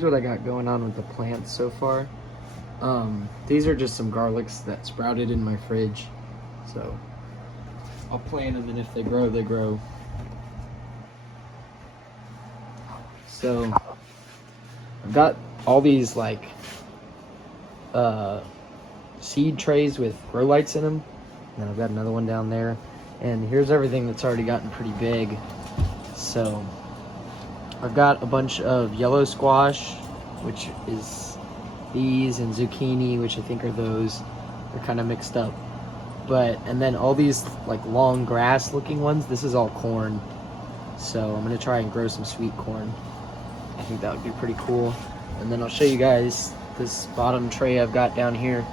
here's what I got going on with the plants so far. These are just some garlics that sprouted in my fridge. So I'll plant them, and if they grow, they grow. So I've got all these like seed trays with grow lights in them. And then I've got another one down there. And here's everything that's already gotten pretty big. So I've got a bunch of yellow squash, which is these, and zucchini, which I think are those. They're kind of mixed up. And then all these like long grass looking ones, this is all corn. So I'm gonna try and grow some sweet corn. I think that would be pretty cool. And then I'll show you guys this bottom tray I've got down here.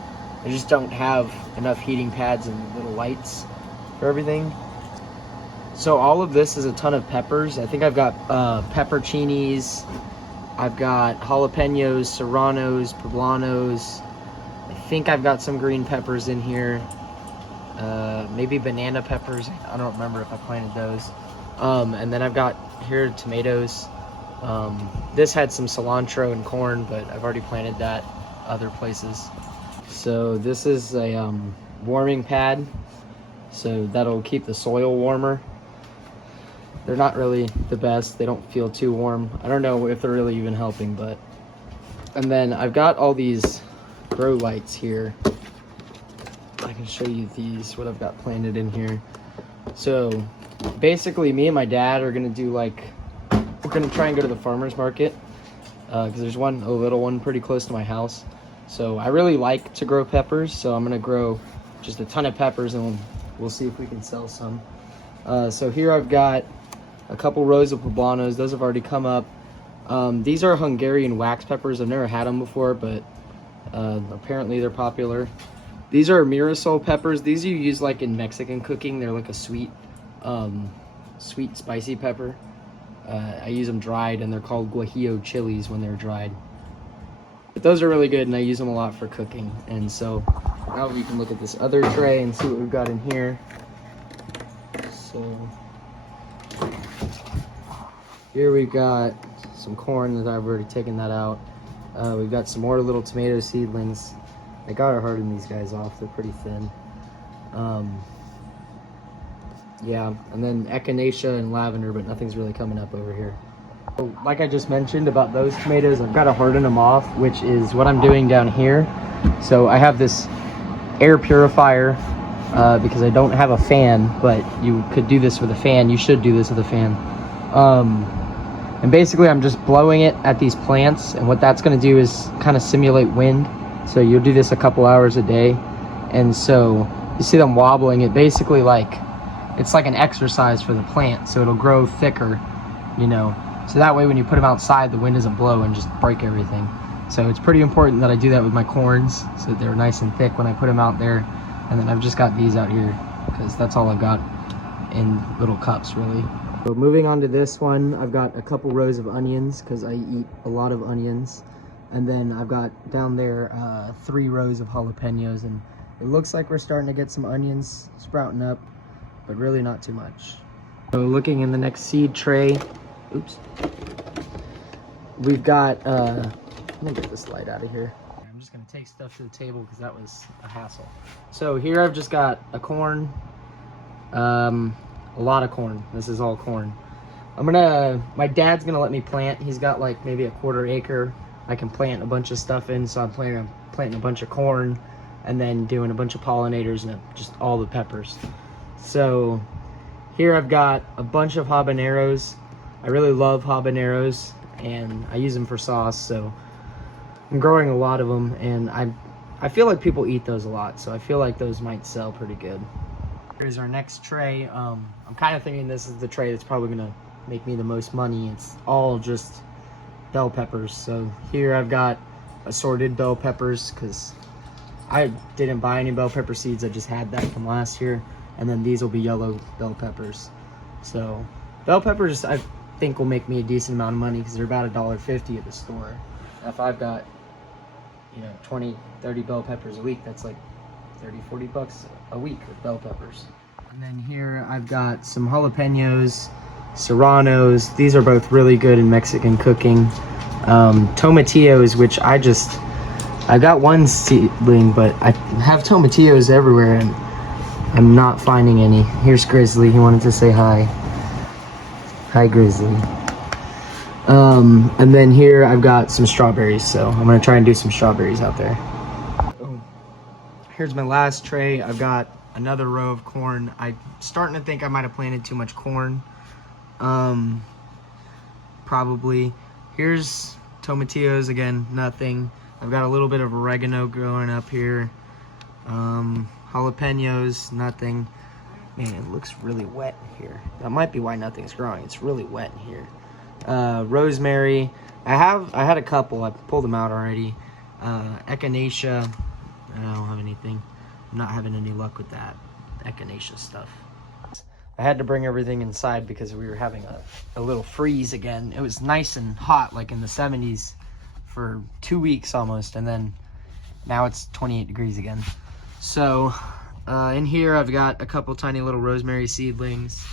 I just don't have enough heating pads and little lights for everything. So all of this is a ton of peppers. I think I've got pepperoncinis, I've got jalapenos, serranos, poblanos. I think I've got some green peppers in here. Maybe banana peppers. I don't remember if I planted those. And then I've got here tomatoes. This had some cilantro and corn, but I've already planted that other places. So this is a warming pad, so that'll keep the soil warmer. They're not really the best. They don't feel too warm. I don't know if they're really even helping, but. And then I've got all these grow lights here. I can show you these, what I've got planted in here. So basically me and my dad are gonna do like, we're gonna try and go to the farmer's market because there's a little one pretty close to my house. So I really like to grow peppers, so I'm gonna grow just a ton of peppers, and we'll see if we can sell some. So here I've got a couple rows of poblanos. Those have already come up. These are Hungarian wax peppers. I've never had them before, but apparently they're popular. These are Mirasol peppers. These you use like in Mexican cooking. They're like a sweet spicy pepper. I use them dried, and they're called guajillo chilies when they're dried. But those are really good, and I use them a lot for cooking. And so now we can look at this other tray and see what we've got in here. So here we've got some corn that I've already taken that out. We've got some more little tomato seedlings. I gotta harden these guys off, they're pretty thin. Yeah, and then echinacea and lavender, but nothing's really coming up over here. So, like I just mentioned about those tomatoes, I've gotta harden them off, which is what I'm doing down here. So I have this air purifier because I don't have a fan, but you could do this with a fan. You should do this with a fan. And basically I'm just blowing it at these plants, and what that's gonna do is kind of simulate wind. So you'll do this a couple hours a day, and so you see them wobbling. It basically it's like an exercise for the plant, so it'll grow thicker, you know. So that way when you put them outside, the wind doesn't blow and just break everything. So it's pretty important that I do that with my corns, so they're nice and thick when I put them out there. And then I've just got these out here because that's all I've got in little cups, really. So moving on to this one, I've got a couple rows of onions because I eat a lot of onions. And then I've got down there 3 rows of jalapenos, and it looks like we're starting to get some onions sprouting up, but really not too much. So looking in the next seed tray, oops, we've got, let me get this light out of here. I'm just gonna take stuff to the table because that was a hassle. So here I've just got a corn, a lot of corn. This is all corn. My dad's gonna let me plant. He's got like maybe a 1/4 acre. I can plant a bunch of stuff in, so I'm planning on planting a bunch of corn and then doing a bunch of pollinators and just all the peppers. So here I've got a bunch of habaneros. I really love habaneros, and I use them for sauce, so I'm growing a lot of them, and I feel like people eat those a lot, so I feel like those might sell pretty good. Here's our next tray. I'm kind of thinking this is the tray that's probably gonna make me the most money. It's all just bell peppers. So here I've got assorted bell peppers because I didn't buy any bell pepper seeds. I just had that from last year. And then these will be yellow bell peppers. So bell peppers I think will make me a decent amount of money because they're about $1.50 at the store. If I've got, 20, 30 bell peppers a week, that's like 30, 40 bucks a week with bell peppers. And then here I've got some jalapenos, serranos. These are both really good in Mexican cooking. tomatillos, which I got one seedling, but I have tomatillos everywhere and I'm not finding any. Here's Grizzly. He wanted to say hi. Hi, Grizzly. And then here I've got some strawberries, so I'm gonna try and do some strawberries out there. Oh. Here's my last tray. I've got another row of corn. I'm starting to think I might have planted too much corn. Probably. Here's tomatillos again, nothing. I've got a little bit of oregano growing up here. Jalapenos, nothing. Man, it looks really wet in here. That might be why nothing's growing. It's really wet in here. Rosemary. I had a couple. I pulled them out already. Echinacea. I don't have anything. I'm not having any luck with that echinacea stuff. I had to bring everything inside because we were having a little freeze again. It was nice and hot, like in the 70s for 2 weeks almost, and then now it's 28 degrees again. So in here I've got a couple tiny little rosemary seedlings.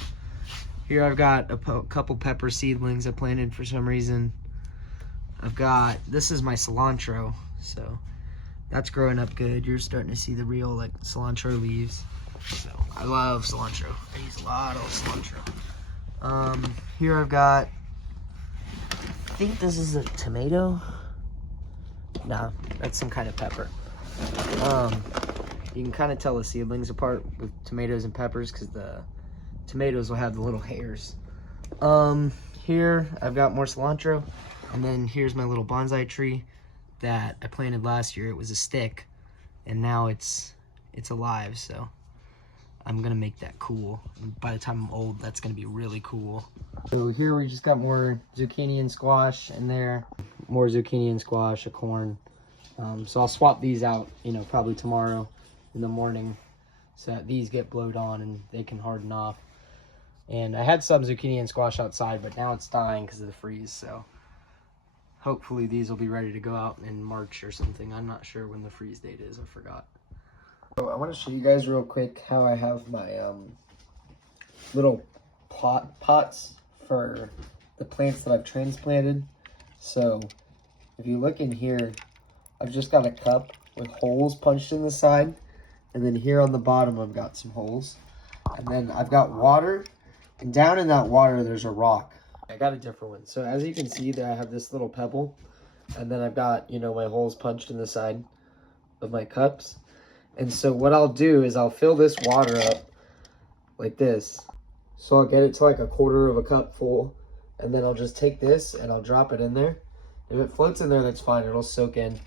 Here I've got a couple pepper seedlings I planted for some reason. This is my cilantro, so that's growing up good. You're starting to see the real like cilantro leaves. So I love cilantro. I use a lot of cilantro. Here I've got, I think this is a tomato. Nah, that's some kind of pepper. You can kind of tell the seedlings apart with tomatoes and peppers because the tomatoes will have the little hairs. Here I've got more cilantro, and then here's my little bonsai tree that I planted last year. It was a stick, and now it's alive. So I'm gonna make that cool. By the time I'm old, that's gonna be really cool. So here we just got more zucchini and squash in there. More zucchini and squash, a corn. So I'll swap these out, probably tomorrow in the morning so that these get blowed on and they can harden off. And I had some zucchini and squash outside, but now it's dying because of the freeze. So hopefully these will be ready to go out in March or something. I'm not sure when the freeze date is. I forgot. So I want to show you guys real quick how I have my little pots for the plants that I've transplanted. So if you look in here, I've just got a cup with holes punched in the side, and then here on the bottom I've got some holes, and then I've got water, and down in that water there's a rock. I got a different one. So as you can see there, I have this little pebble, and then I've got my holes punched in the side of my cups. And so what I'll do is I'll fill this water up like this. So I'll get it to like a quarter of a cup full, and then I'll just take this and I'll drop it in there. If it floats in there, that's fine, it'll soak in.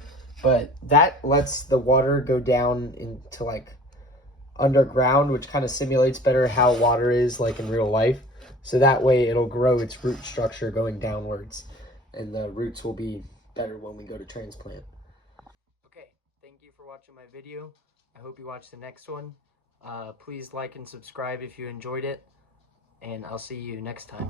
But that lets the water go down into like underground, which kind of simulates better how water is like in real life. So that way it'll grow its root structure going downwards, and the roots will be better when we go to transplant. Okay, thank you for watching my video. I hope you watch the next one. Please like and subscribe if you enjoyed it, and I'll see you next time.